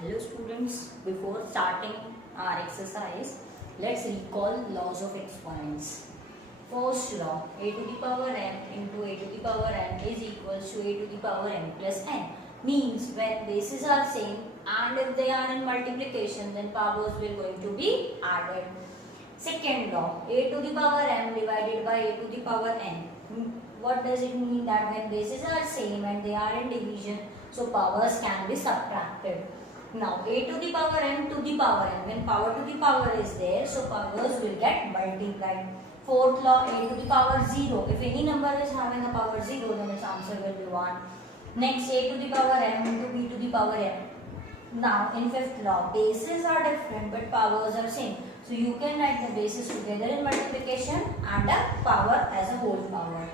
Hello students, before starting our exercise, let's recall laws of exponents. First law, a to the power n into a to the power n is equals to a to the power n plus n. Means when bases are same and if they are in multiplication, then powers will going to be added. Second law, a to the power m divided by a to the power n. What does it mean? That when bases are same and they are in division, so powers can be subtracted. Now a to the power m to the power n, when power to the power is there, so powers will get multiplied. Fourth law, a to the power 0. If any number is having a power 0, then its answer will be 1. Next, a to the power m into b to the power m. Now in fifth law, bases are different but powers are same. So you can write the bases together in multiplication and a power as a whole power.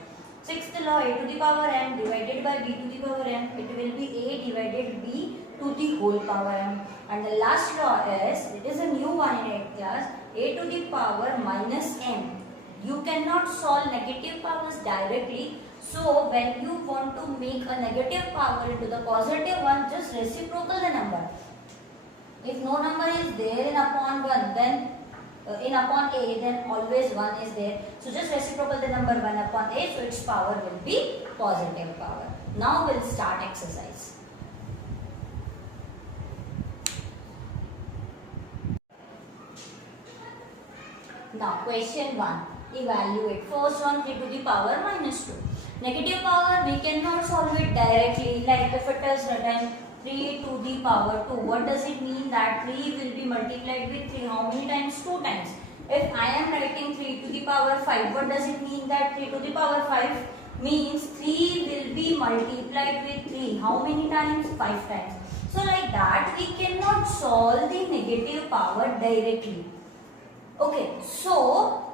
Sixth law, a to the power m divided by b to the power m, it will be a divided b to the whole power m. And the last law is, it is a new one in 8th class, a to the power minus m. You cannot solve negative powers directly. So when you want to make a negative power into the positive one, just reciprocal the number. If no number is there in upon 1, then in upon a, then always 1 is there. So just reciprocal the number 1 upon a, so its power will be positive power. Now we'll start exercise. Now question 1. Evaluate. First one, 3 to the power minus 2. Negative power we cannot solve it directly, like if it is written 3 to the power 2. What does it mean? That 3 will be multiplied with 3. How many times? 2 times. If I am writing 3 to the power 5, what does it mean? That 3 to the power 5 means 3 will be multiplied with 3. How many times? 5 times. So like that we cannot solve the negative power directly. Okay, so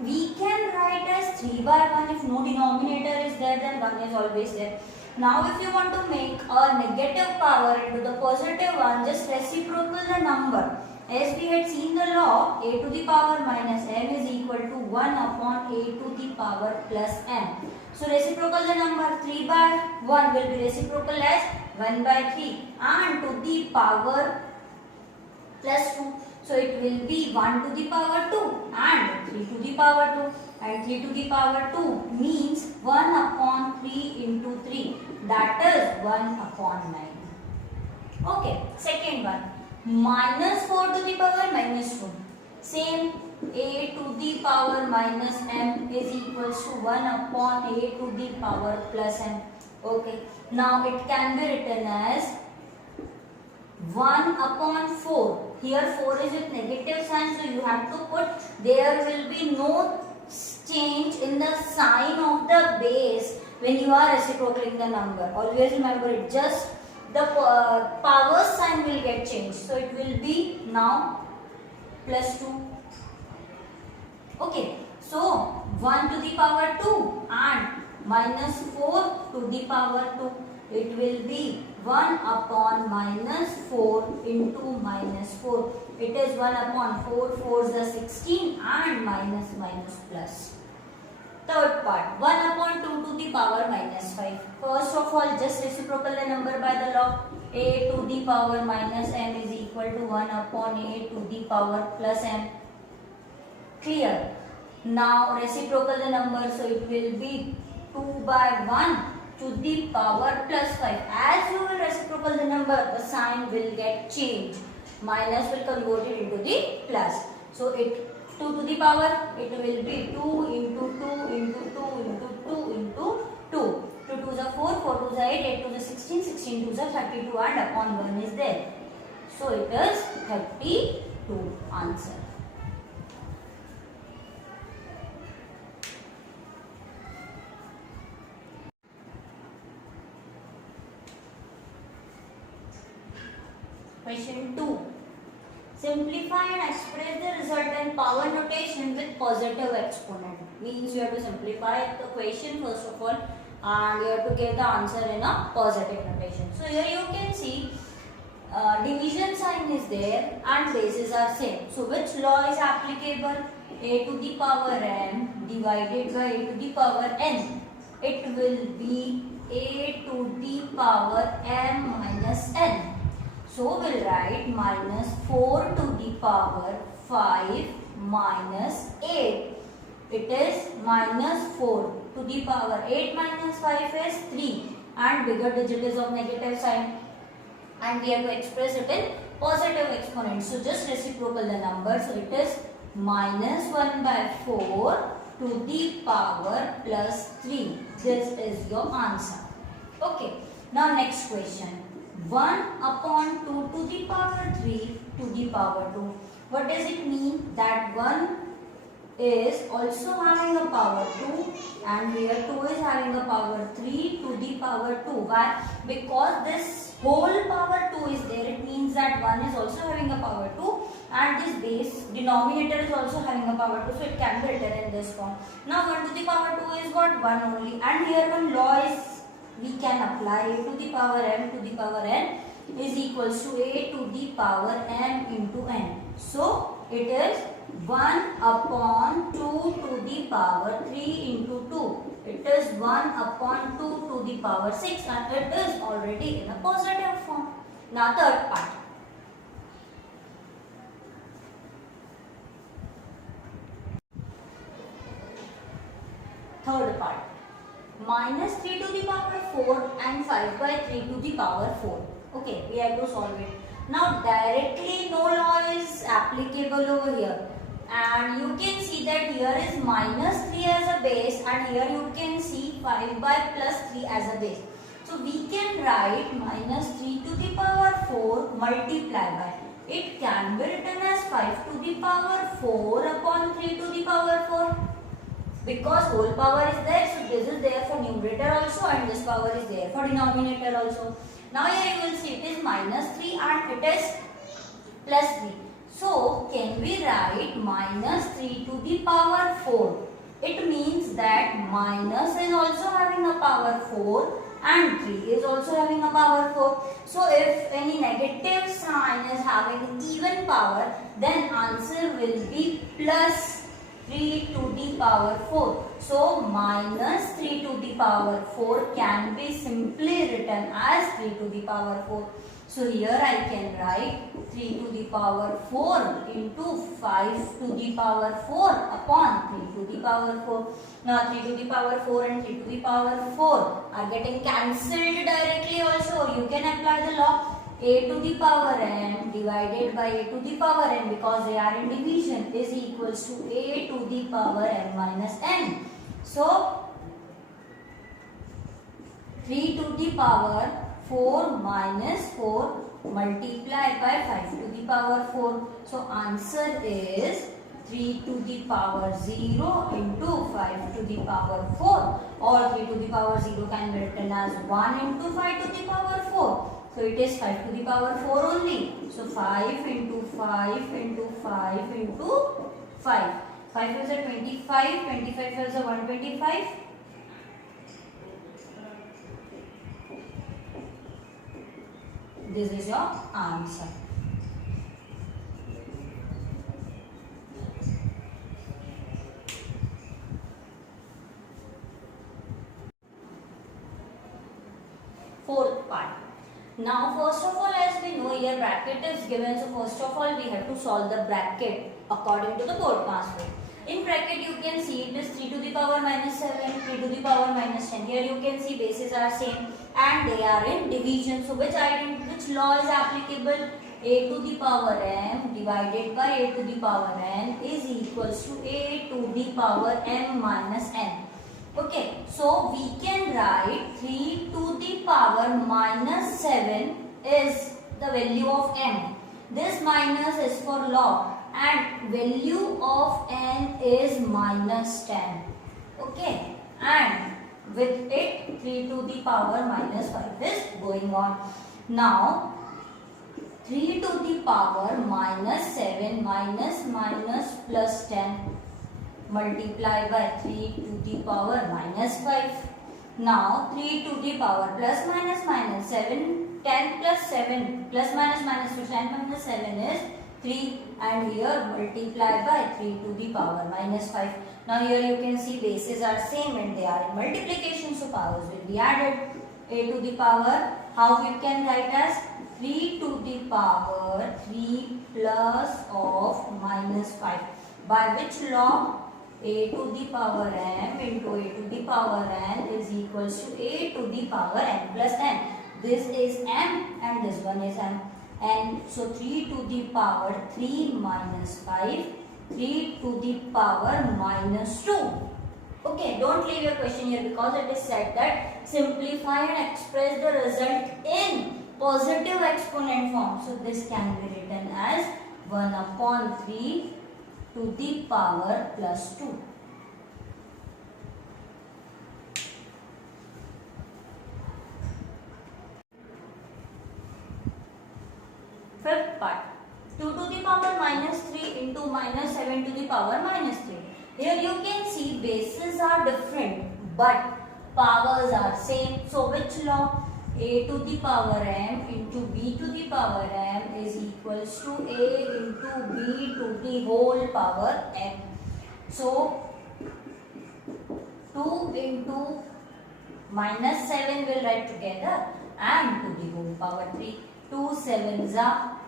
we can write as 3 by 1. If no denominator is there, then 1 is always there. Now if you want to make a negative power into the positive one, just reciprocal the number. As we had seen the law, a to the power minus m is equal to 1 upon a to the power plus m. So reciprocal the number, 3 by 1 will be reciprocal as 1 by 3 and to the power plus 2. So it will be 1 to the power 2 and 3 to the power 2, and 3 to the power 2 means 1 upon 3 into 3, that is 1 upon 9. Okay, second one, minus 4 to the power minus 2. Same, a to the power minus m is equals to 1 upon a to the power plus m. Okay, now it can be written as 1 upon 4. Here 4 is with negative sign, so you have to put, there will be no change in the sign of the base when you are reciprocating the number. Always remember it, just the power sign will get changed. So it will be now plus 2. Okay, so 1 to the power 2 and minus 4 to the power 2. It will be 1 upon minus 4 into minus 4. It is 1 upon 4, 4 is the 16 and minus plus. Third part, 1 upon 2 to the power minus 5. First of all, just reciprocal the number by the law. A to the power minus m is equal to 1 upon a to the power plus m. Clear? Now reciprocal the number, so it will be 2 by 1 to the power plus 5. As you will reciprocal the number, the sign will get changed. Minus will convert it into the plus. So it 2 to the power, it will be 2 into 2 into 2 into 2 into 2. 2 2 is 4, 4 2 is 8, 8 2 is 16, 16 2 is 32 and upon 1 is there. So it is 32 answer. Question 2. Simplify and express the result in power notation with positive exponent. Means you have to simplify the question first of all and you have to give the answer in a positive notation. So here you can see division sign is there and bases are same. So which law is applicable? A to the power m divided by a to the power n. It will be a to the power m minus n. So we'll write minus 4 to the power 5 minus 8. It is minus 4 to the power 8 minus 5 is 3 and bigger digit is of negative sign, and we have to express it in positive exponent. So just reciprocal the number. So it is minus 1 by 4 to the power plus 3. This is your answer. Okay. Now next question. 1 upon 2 to the power 3 to the power 2. What does it mean? That 1 is also having a power 2 and here 2 is having a power 3 to the power 2. Why? Because this whole power 2 is there. It means that 1 is also having a power 2 and this base denominator is also having a power 2. So it can be written in this form. Now 1 to the power 2 is what? 1 only, and here one law is we can apply. A to the power m to the power n is equals to a to the power m into n. So it is 1 upon 2 to the power 3 into 2. It is 1 upon 2 to the power 6 and it is already in a positive form. Now third part. Third part. Minus 3 to the power 4 and 5 by 3 to the power 4. Okay, we have to solve it. Now directly no law is applicable over here. And you can see that here is minus 3 as a base and here you can see 5 by plus 3 as a base. So we can write minus 3 to the power 4 multiply by. It can be written as 5 to the power 4 upon 3 to the power 4. Because whole power is there, so this is there for numerator also and this power is there for denominator also. Now here you will see it is minus 3 and it is plus 3. So can we write minus 3 to the power 4? It means that minus is also having a power 4 and 3 is also having a power 4. So if any negative sign is having even power, then answer will be plus 3 to the power 4. So minus 3 to the power 4 can be simply written as 3 to the power 4. So here I can write 3 to the power 4 into 5 to the power 4 upon 3 to the power 4. Now 3 to the power 4 and 3 to the power 4 are getting cancelled directly also. You can apply the law. A to the power n divided by a to the power n, because they are in division, is equals to a to the power n minus n. So 3 to the power 4 minus 4 multiplied by 5 to the power 4. So answer is 3 to the power 0 into 5 to the power 4, or 3 to the power 0 can be written as 1 into 5 to the power 4. So it is 5 to the power 4 only. So 5 into 5 into 5 into 5. 5 is a 25, 25 is a 125. This is your answer. Fourth part. Now first of all, as we know, here bracket is given, so first of all we have to solve the bracket according to the BORDMAS way. In bracket you can see it is 3 to the power minus 7, 3 to the power minus 10. Here you can see bases are same and they are in division. So which law is applicable? A to the power m divided by a to the power n is equals to a to the power m minus n. Okay, so we can write 3 to the power minus 7 is the value of m. This minus is for log and value of n is minus 10. Okay, and with it 3 to the power minus 5 is going on. Now 3 to the power minus 7 minus plus 10 multiply by 3 to the power minus 5. Now 3 to the power plus 7, 10 plus 7 plus minus 2, 10 minus 7 is 3 and here multiply by 3 to the power minus 5. Now here you can see bases are same and they are in multiplication, so powers will be added. A to the power, how we can write as 3 to the power 3 plus of minus 5. By which law? A to the power m into a to the power n is equals to a to the power n plus n. This is m and this one is m. And so 3 to the power 3 minus 5, 3 to the power minus 2. Okay, don't leave your question here because it is said that simplify and express the result in positive exponent form. So this can be written as 1 upon 3 to the power plus 2. Fifth part, 2 to the power minus 3 into minus 7 to the power minus 3. Here you can see bases are different but powers are same. So which law? A to the power m into b to the power m is equals to a into b to the whole power m. So 2 into minus 7 will write together and to the whole power 3. 2 sevens are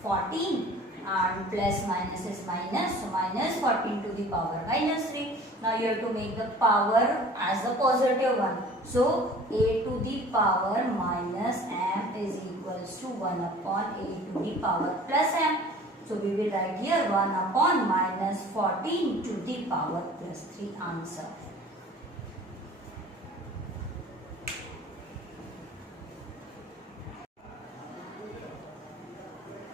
14 and plus minus is minus, so minus 14 to the power minus 3. Now you have to make the power as a positive one. So a to the power minus m is equals to 1 upon a to the power plus m. So we will write here 1 upon minus 14 to the power plus 3 answer.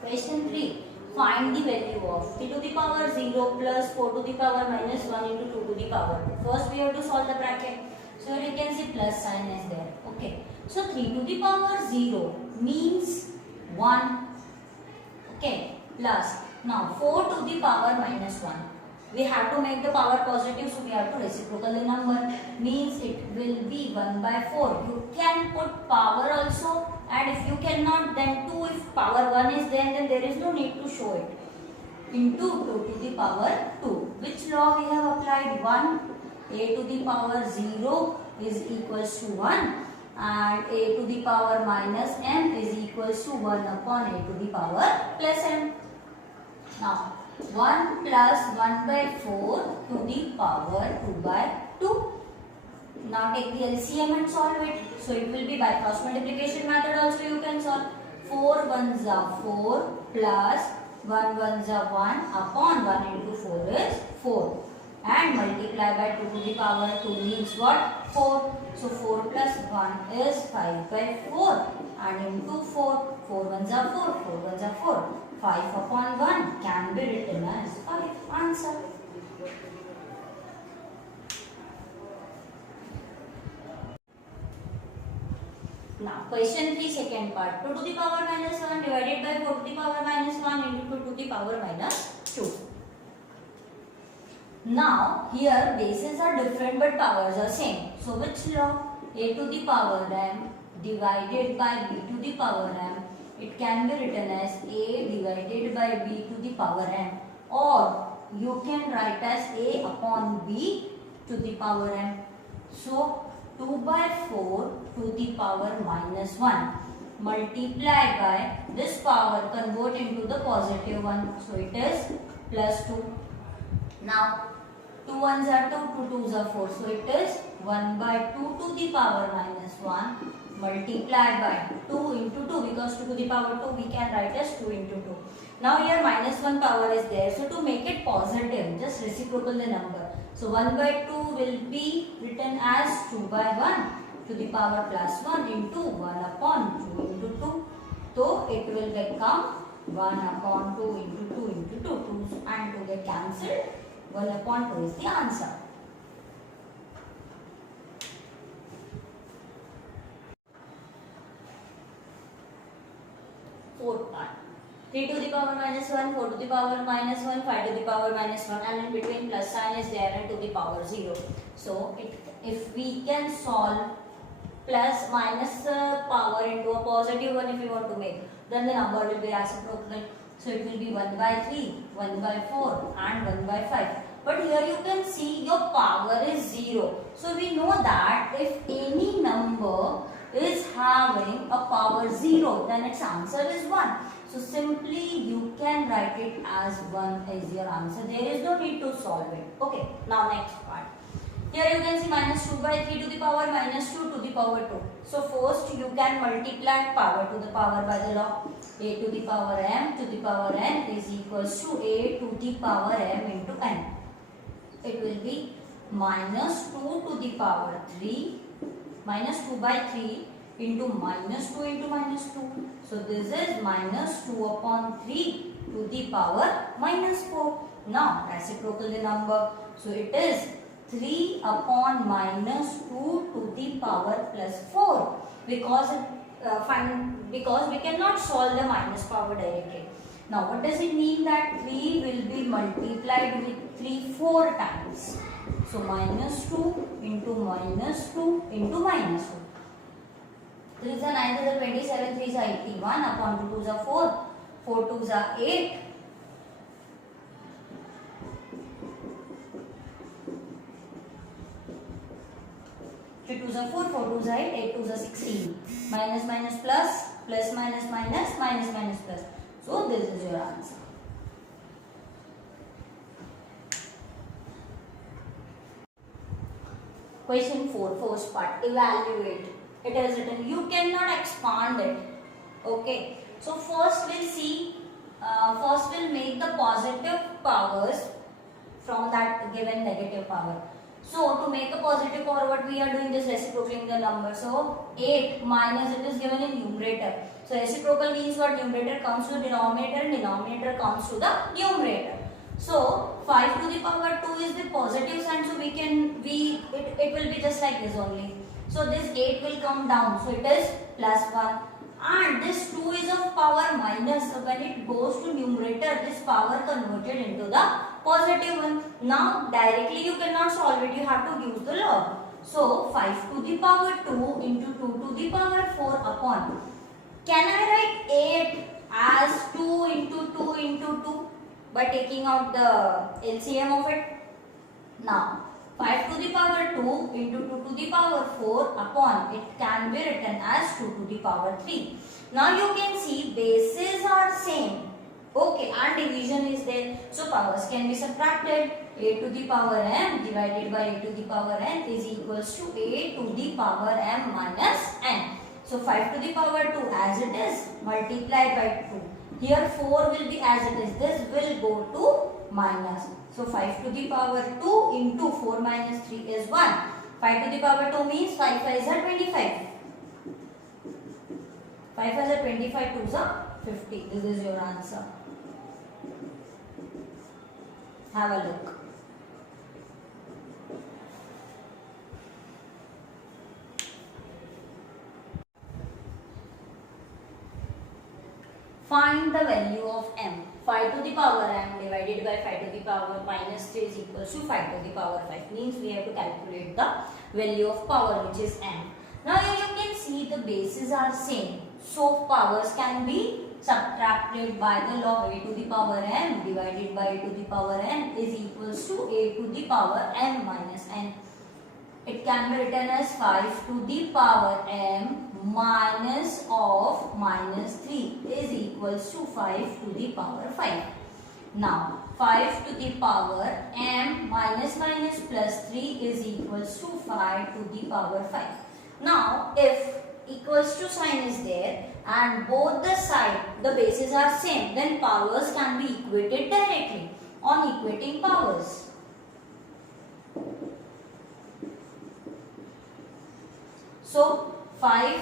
Question 3. Find the value of 3 to the power 0 plus 4 to the power minus 1 into 2 to the power 2. First we have to solve the bracket. So you can see plus sign is there. Okay. So 3 to the power 0 means 1. Okay. Plus. Now 4 to the power minus 1. We have to make the power positive, so we have to reciprocal the number. Means it will be 1 by 4. You can put power also, and if you cannot, then 2. If power 1 is there, then there is no need to show it. Into 2 to the power 2. Which law we have applied? 1. A to the power 0 is equals to 1. And a to the power minus m is equals to 1 upon a to the power plus m. Now 1 plus 1 by 4 to the power 2 by 2. Now take the LCM and solve it. So it will be by cross multiplication method also you can solve. 4 ones are 4 plus 1 ones are 1 upon 1 into 4 is 4. And multiply by 2 to the power 2 means what? 4. So 4 plus 1 is 5 by 4. And into 4. 4 ones are 4. 4 ones are 4. 5 upon 1 can be written as 5. Answer. Now question 3 second part. 2 to the power minus 1 divided by 4 to the power minus 1 into 2 to the power minus 2. Now here bases are different but powers are same. So which law? A to the power m divided by b to the power m. It can be written as a divided by b to the power m, or you can write as a upon b to the power m. So 2 by 4 to the power minus 1 multiply by this power, convert into the positive one. So it is plus 2. Now 2 ones are 2, 2 twos are 4. So it is 1 by 2 to the power minus 1 multiplied by 2 into 2, because 2 to the power 2 we can write as 2 into 2. Now here minus 1 power is there. So to make it positive, just reciprocal the number. So 1 by 2 will be written as 2 by 1 to the power plus 1 into 1 upon 2 into 2. So it will become 1 upon 2 into 2 into 2. 2 and 2 get cancelled. 1 upon 2 is the answer. Fourth part. 3 to the power minus 1, 4 to the power minus 1, 5 to the power minus 1, and in between plus sign is there and to the power 0. So if we can solve plus minus power into a positive one if we want to make, then the number will be reciprocal. So it will be 1 by 3, 1 by 4 and 1 by 5. But here you can see your power is 0. So we know that if any number is having a power power 0, then its answer is 1. So simply you can write it as 1 as your answer. There is no need to solve it. Okay, now next part. Here you can see minus 2 by 3 to the power minus 2 to the power 2. So first you can multiply power to the power by the law. A to the power m to the power n is equals to a to the power m into n. It will be minus 2 to the power 3, minus 2 by 3 into minus 2 into minus 2. So this is minus 2 upon 3 to the power minus 4. Now reciprocal the number. So it is 3 upon minus 2 to the power plus 4, because we cannot solve the minus power directly. Now what does it mean? That 3 will be multiplied with 3 4 times. So minus 2 into minus 2 into minus 2. 3 is 9, 3 is 27, 3 is 81, upon 2 is 4, 4 2 is 8. 3 2 is 4, 4 2 is 8, 8 2 is 16. Minus minus plus, plus minus minus, minus minus plus. So this is your answer. Question 4, first part, evaluate. It is written, you cannot expand it. Okay. So first we'll see, first we'll make the positive powers from that given negative power. So to make a positive power, what we are doing is reciprocating the number. So 8 minus, it is given in numerator. So reciprocal means what? Numerator comes to denominator, denominator comes to the numerator. So 5 to the power 2 is the positive sign, so it will be just like this only. So this 8 will come down, so it is plus 1. And this 2 is of power minus, so when it goes to numerator, this power converted into the positive one. Now directly you cannot solve it, you have to use the log. So 5 to the power 2 into 2 to the power 4 upon. Can I write 8 as 2 into 2 into 2 by taking out the LCM of it? Now 5 to the power 2 into 2 to the power 4 upon, it can be written as 2 to the power 3. Now you can see bases are same. Okay, and division is there. So powers can be subtracted. A to the power m divided by a to the power n is equals to a to the power m minus n. So 5 to the power 2 as it is, multiplied by 2. Here 4 will be as it is. This will go to minus. So 5 to the power 2 into 4 minus 3 is 1. 5 to the power 2 means 5 5 is 25. 5 5 is 25, 2 is 50. This is your answer. Have a look. Find the value of m. 5 to the power m divided by 5 to the power minus 3 is equals to 5 to the power 5. Means we have to calculate the value of power, which is m. Now here you can see the bases are same. So powers can be subtracted by the law. A to the power m divided by a to the power n is equals to a to the power m minus n. It can be written as 5 to the power m minus of minus 3 is equals to 5 to the power 5. Now 5 to the power m minus minus plus 3 is equals to 5 to the power 5. Now if equals to sign is there and both the side the bases are same, then powers can be equated directly on equating powers. So 5,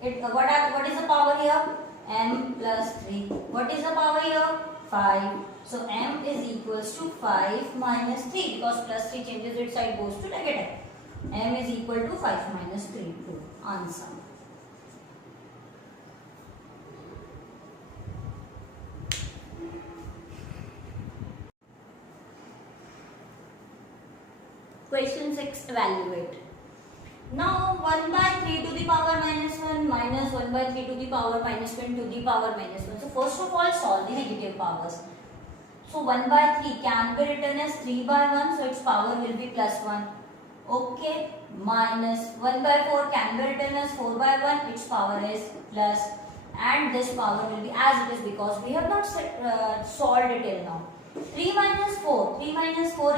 what is the power here? M plus 3. What is the power here? 5. So m is equals to 5 minus 3, because plus 3 changes its side, goes to negative. M is equal to 5 minus 3. Good answer. Question 6, evaluate. Now 1 by 3 to the power minus 1 minus 1 by 3 to the power minus 1 to the power minus 1. So first of all solve the negative powers. So 1 by 3 can be written as 3 by 1, so its power will be plus 1. Okay. minus 1 by 4 can be written as 4 by 1, its power is plus, and this power will be as it is because we have not solved it till now. 3 minus 4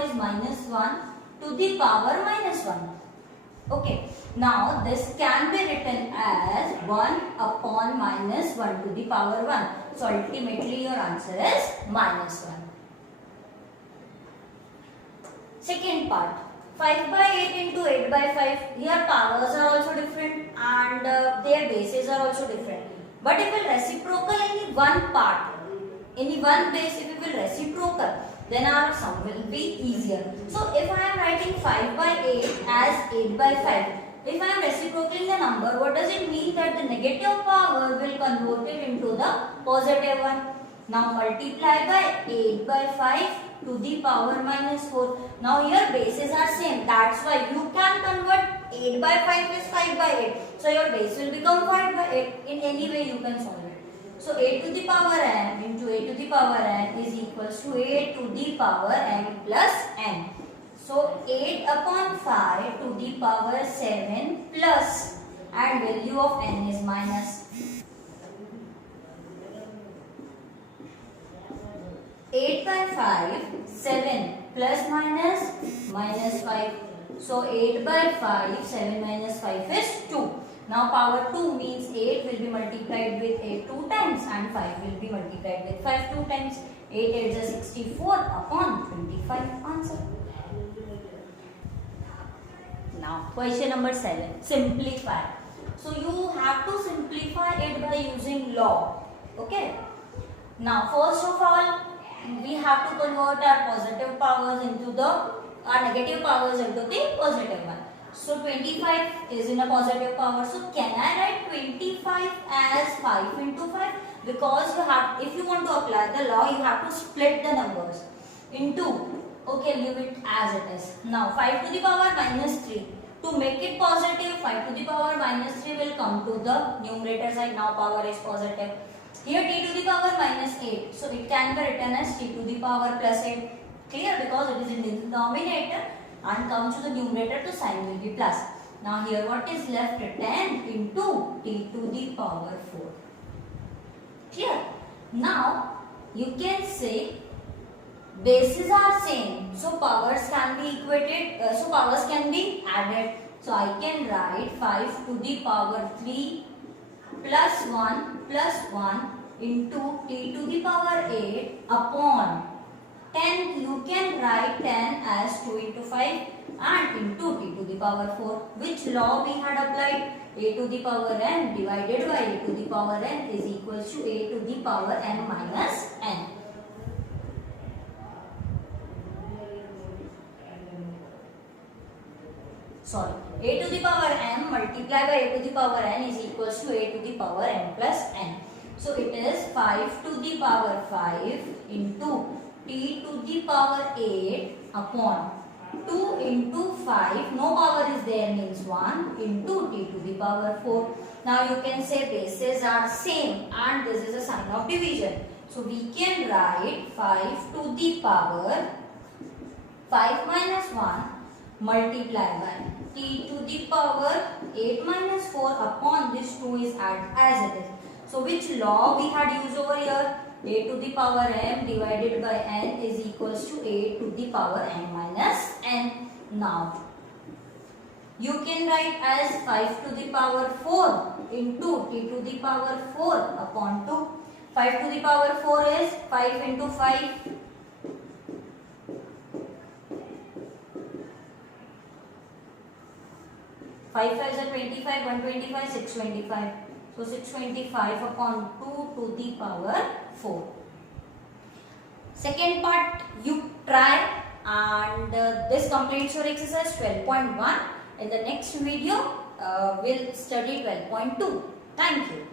is minus 1 to the power minus 1. Okay, now this can be written as 1 upon minus 1 to the power 1. So ultimately your answer is minus 1. Second part, 5 by 8 into 8 by 5. Here powers are also different and their bases are also different. But if we will reciprocal any one part, any one base, if we will reciprocal, then our sum will be easier. So if I am writing 5 by 8 as 8 by 5, if I am reciprocaling the number, what does it mean? That the negative power will convert it into the positive one. Now multiply by 8 by 5 to the power minus 4. Now here bases are same. That's why you can convert 8 by 5 is 5 by 8. So your base will become 5 by 8. In any way you can solve it. So 8 to the power n into 8 to the power n is equals to 8 to the power m plus n. So 8 upon 5 to the power 7 plus, and value of n is minus. 8 by 5, 7 plus minus 5. So 8 by 5, 7 minus 5 is 2. Now power 2 means 8 will be multiplied with 8 2 times and 5 will be multiplied with 5 2 times. 8 8 is 64 upon 25 answer. Now question number 7, simplify. So you have to simplify it by using log. Okay. Now first of all, we have to convert our positive powers into our negative powers into the positive one. So 25 is in a positive power. So can I write 25 as 5 into 5? Because you have, if you want to apply the law, you have to split the numbers into. Okay, leave it as it is. Now 5 to the power minus 3. To make it positive, 5 to the power minus 3 will come to the numerator side. Now power is positive. Here t to the power minus 8. So it can be written as t to the power plus 8. Clear? Because it is in the denominator and comes to the numerator, the sign will be plus. Now here what is left? 10 into t to the power 4. Clear? Now you can say bases are same. So powers can be equated. So powers can be added. So I can write 5 to the power 3 plus 1 into t to the power 8 upon 10. You can write 10 as 2 into 5 and into t to the power 4. Which law we had applied? A to the power n divided by a to the power n is equals to a to the power n minus n. Sorry, a to the power m multiplied by a to the power n is equals to a to the power n plus n. So it is 5 to the power 5 into t to the power 8 upon 2 into 5, no power is there means 1 into t to the power 4. Now you can say bases are same and this is a sign of division. So we can write 5 to the power 5 minus 1 multiplied by t to the power 8 minus 4 upon this 2 is as it is. So which law we had used over here? A to the power m divided by n is equals to a to the power n minus n. Now you can write as 5 to the power 4 into t to the power 4 upon 2. 5 to the power 4 is 5 into 5. 5 5 is 25, 125, 625. So 625 upon 2 to the power 4. Second part you try and this completes your exercise 12.1. In the next video we'll study 12.2. Thank you.